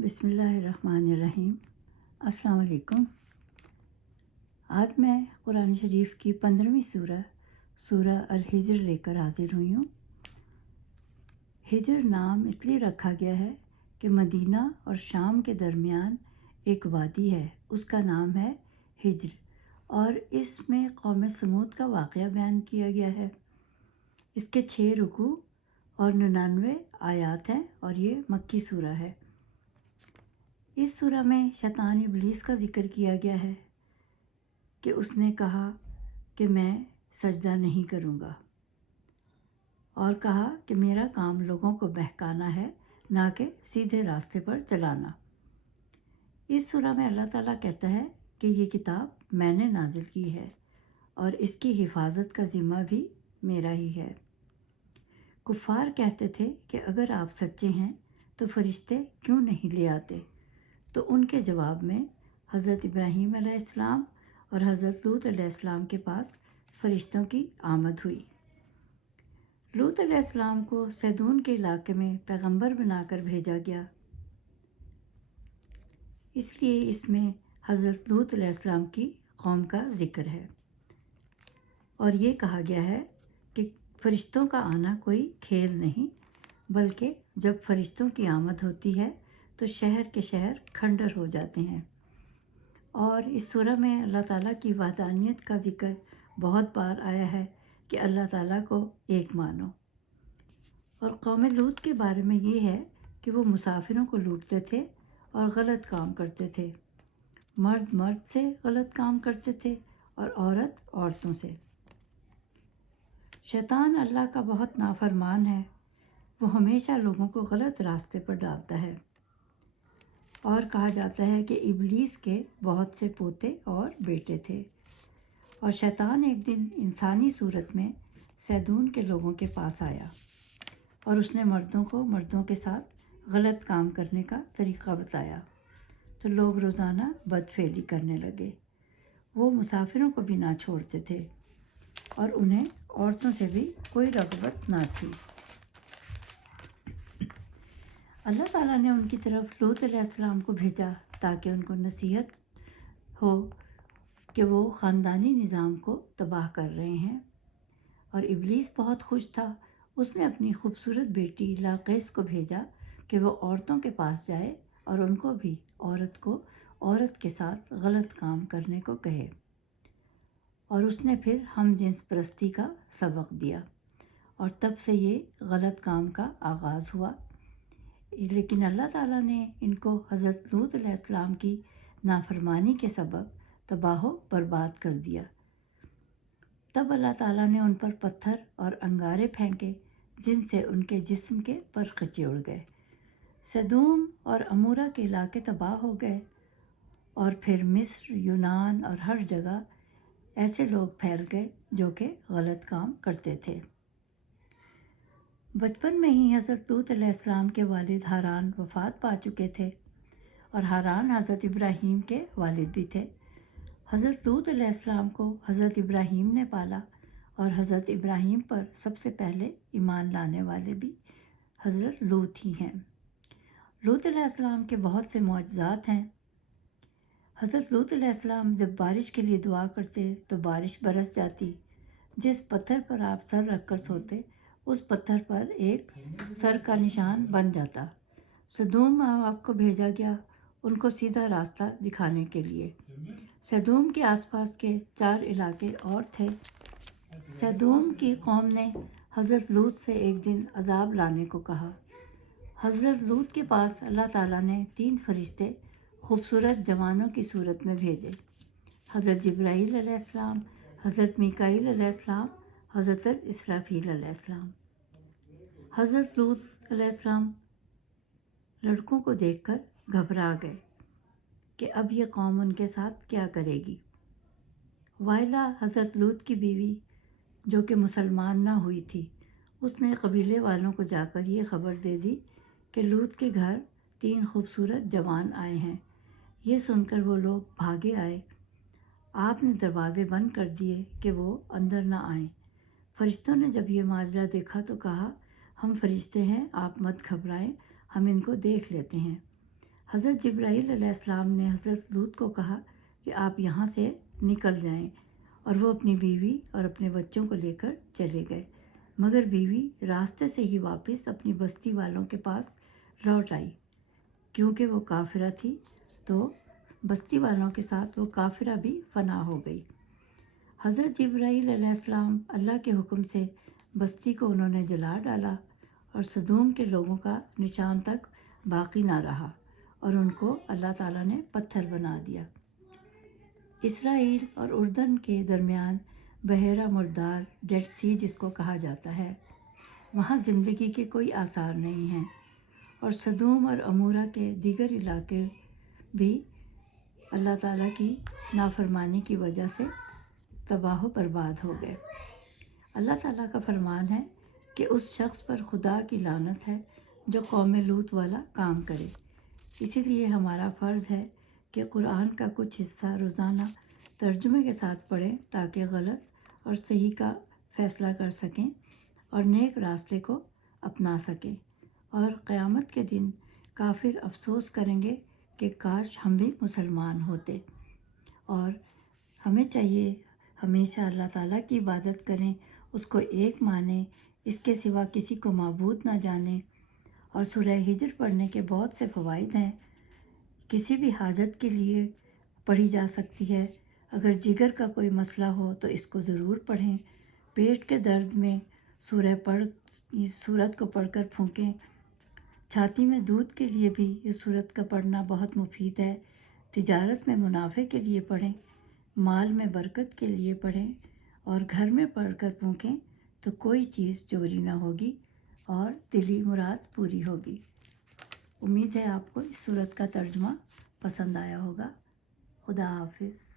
بسم اللہ الرحمن الرحیم۔ السلام علیکم۔ آج میں قرآن شریف کی 15ویں سورہ الحجر لے کر حاضر ہوئی ہوں۔ ہجر نام اس لیے رکھا گیا ہے کہ مدینہ اور شام کے درمیان ایک وادی ہے، اس کا نام ہے ہجر، اور اس میں قوم سمود کا واقعہ بیان کیا گیا ہے۔ اس کے 6 رکوع اور 99 آیات ہیں اور یہ مکی سورہ ہے۔ اس سورہ میں شیطان ابلیس کا ذکر کیا گیا ہے کہ اس نے کہا کہ میں سجدہ نہیں کروں گا، اور کہا کہ میرا کام لوگوں کو بہکانا ہے، نہ کہ سیدھے راستے پر چلانا۔ اس سورہ میں اللہ تعالیٰ کہتا ہے کہ یہ کتاب میں نے نازل کی ہے اور اس کی حفاظت کا ذمہ بھی میرا ہی ہے۔ کفار کہتے تھے کہ اگر آپ سچے ہیں تو فرشتے کیوں نہیں لے آتے؟ تو ان کے جواب میں حضرت ابراہیم علیہ السلام اور حضرت لوط علیہ السلام کے پاس فرشتوں کی آمد ہوئی۔ لوط علیہ السلام کو سیدون کے علاقے میں پیغمبر بنا کر بھیجا گیا، اس لیے اس میں حضرت لوط علیہ السلام کی قوم کا ذکر ہے، اور یہ کہا گیا ہے کہ فرشتوں کا آنا کوئی کھیل نہیں، بلکہ جب فرشتوں کی آمد ہوتی ہے تو شہر کے شہر کھنڈر ہو جاتے ہیں۔ اور اس سورہ میں اللہ تعالیٰ کی وحدانیت کا ذکر بہت بار آیا ہے کہ اللہ تعالیٰ کو ایک مانو۔ اور قوم لوط کے بارے میں یہ ہے کہ وہ مسافروں کو لوٹتے تھے اور غلط کام کرتے تھے، مرد سے غلط کام کرتے تھے اور عورت عورتوں سے۔ شیطان اللہ کا بہت نافرمان ہے، وہ ہمیشہ لوگوں کو غلط راستے پر ڈالتا ہے، اور کہا جاتا ہے کہ ابلیس کے بہت سے پوتے اور بیٹے تھے۔ اور شیطان ایک دن انسانی صورت میں سیدون کے لوگوں کے پاس آیا اور اس نے مردوں کو مردوں کے ساتھ غلط کام کرنے کا طریقہ بتایا، تو لوگ روزانہ بدفعلی کرنے لگے۔ وہ مسافروں کو بھی نہ چھوڑتے تھے اور انہیں عورتوں سے بھی کوئی رغبت نہ تھی۔ اللہ تعالیٰ نے ان کی طرف لوط علیہ السلام کو بھیجا تاکہ ان کو نصیحت ہو کہ وہ خاندانی نظام کو تباہ کر رہے ہیں، اور ابلیس بہت خوش تھا۔ اس نے اپنی خوبصورت بیٹی لاقیس کو بھیجا کہ وہ عورتوں کے پاس جائے اور ان کو بھی عورت کے ساتھ غلط کام کرنے کو کہے، اور اس نے پھر ہم جنس پرستی کا سبق دیا، اور تب سے یہ غلط کام کا آغاز ہوا۔ لیکن اللہ تعالیٰ نے ان کو حضرت لوط علیہ السلام کی نافرمانی کے سبب تباہ و برباد کر دیا۔ تب اللہ تعالیٰ نے ان پر پتھر اور انگارے پھینکے جن سے ان کے جسم کے پرخچے اڑ گئے۔ سدوم اور عمورہ کے علاقے تباہ ہو گئے، اور پھر مصر، یونان اور ہر جگہ ایسے لوگ پھیل گئے جو کہ غلط کام کرتے تھے۔ بچپن میں ہی حضرت لوط علیہ السلام کے والد ہاران وفات پا چکے تھے، اور ہاران حضرت ابراہیم کے والد بھی تھے۔ حضرت لوط علیہ السلام کو حضرت ابراہیم نے پالا، اور حضرت ابراہیم پر سب سے پہلے ایمان لانے والے بھی حضرت لوط ہی ہیں۔ لوط علیہ السلام کے بہت سے معجزات ہیں۔ حضرت لوط علیہ السلام جب بارش کے لیے دعا کرتے تو بارش برس جاتی۔ جس پتھر پر آپ سر رکھ کر سوتے اس پتھر پر ایک سر کا نشان بن جاتا۔ سدوم آپ کو بھیجا گیا ان کو سیدھا راستہ دکھانے کے لیے۔ سدوم کے آس پاس کے 4 علاقے اور تھے۔ سدوم کی قوم نے حضرت لوط سے ایک دن عذاب لانے کو کہا۔ حضرت لوط کے پاس اللہ تعالیٰ نے 3 فرشتے خوبصورت جوانوں کی صورت میں بھیجے، حضرت جبرائیل علیہ السلام، حضرت میکائیل علیہ السلام، حضرت اسرافیل علیہ السلام۔ حضرت لوط علیہ السلام لڑکوں کو دیکھ کر گھبرا گئے کہ اب یہ قوم ان کے ساتھ کیا کرے گی۔ وائلہ حضرت لوط کی بیوی جو کہ مسلمان نہ ہوئی تھی، اس نے قبیلے والوں کو جا کر یہ خبر دے دی کہ لوط کے گھر 3 خوبصورت جوان آئے ہیں۔ یہ سن کر وہ لوگ بھاگے آئے۔ آپ نے دروازے بند کر دیے کہ وہ اندر نہ آئیں۔ فرشتوں نے جب یہ ماجرا دیکھا تو کہا، ہم فرشتے ہیں، آپ مت گھبرائیں، ہم ان کو دیکھ لیتے ہیں۔ حضرت جبرائیل علیہ السلام نے حضرت لوط کو کہا کہ آپ یہاں سے نکل جائیں، اور وہ اپنی بیوی اور اپنے بچوں کو لے کر چلے گئے، مگر بیوی راستے سے ہی واپس اپنی بستی والوں کے پاس لوٹ آئی۔ کیونکہ وہ کافرہ تھی تو بستی والوں کے ساتھ وہ کافرہ بھی فنا ہو گئی۔ حضرت جبرائیل علیہ السلام اللہ کے حکم سے بستی کو انہوں نے جلا ڈالا، اور سدوم کے لوگوں کا نشان تک باقی نہ رہا، اور ان کو اللہ تعالیٰ نے پتھر بنا دیا۔ اسرائیل اور اردن کے درمیان بحیرہ مردار، ڈیڈ سی جس کو کہا جاتا ہے، وہاں زندگی کے کوئی آثار نہیں ہیں، اور سدوم اور عمورہ کے دیگر علاقے بھی اللہ تعالیٰ کی نافرمانی کی وجہ سے تباہ و برباد ہو گئے۔ اللہ تعالیٰ کا فرمان ہے کہ اس شخص پر خدا کی لعنت ہے جو قوم لوط والا کام کرے۔ اسی لیے ہمارا فرض ہے کہ قرآن کا کچھ حصہ روزانہ ترجمے کے ساتھ پڑھیں تاکہ غلط اور صحیح کا فیصلہ کر سکیں اور نیک راستے کو اپنا سکیں، اور قیامت کے دن کافر افسوس کریں گے کہ کاش ہم بھی مسلمان ہوتے۔ اور ہمیں چاہیے ہمیشہ اللہ تعالیٰ کی عبادت کریں، اس کو ایک مانیں، اس کے سوا کسی کو معبود نہ جانیں۔ اور سورہ ہجر پڑھنے کے بہت سے فوائد ہیں، کسی بھی حاجت کے لیے پڑھی جا سکتی ہے۔ اگر جگر کا کوئی مسئلہ ہو تو اس کو ضرور پڑھیں۔ پیٹ کے درد میں اس سورت کو پڑھ کر پھونکیں۔ چھاتی میں دودھ کے لیے بھی اس سورت کا پڑھنا بہت مفید ہے۔ تجارت میں منافع کے لیے پڑھیں، مال میں برکت کے لیے پڑھیں، اور گھر میں پڑھ کر پھونکیں تو کوئی چیز چوری نہ ہوگی اور دلی مراد پوری ہوگی۔ امید ہے آپ کو اس سورت کا ترجمہ پسند آیا ہوگا۔ خدا حافظ۔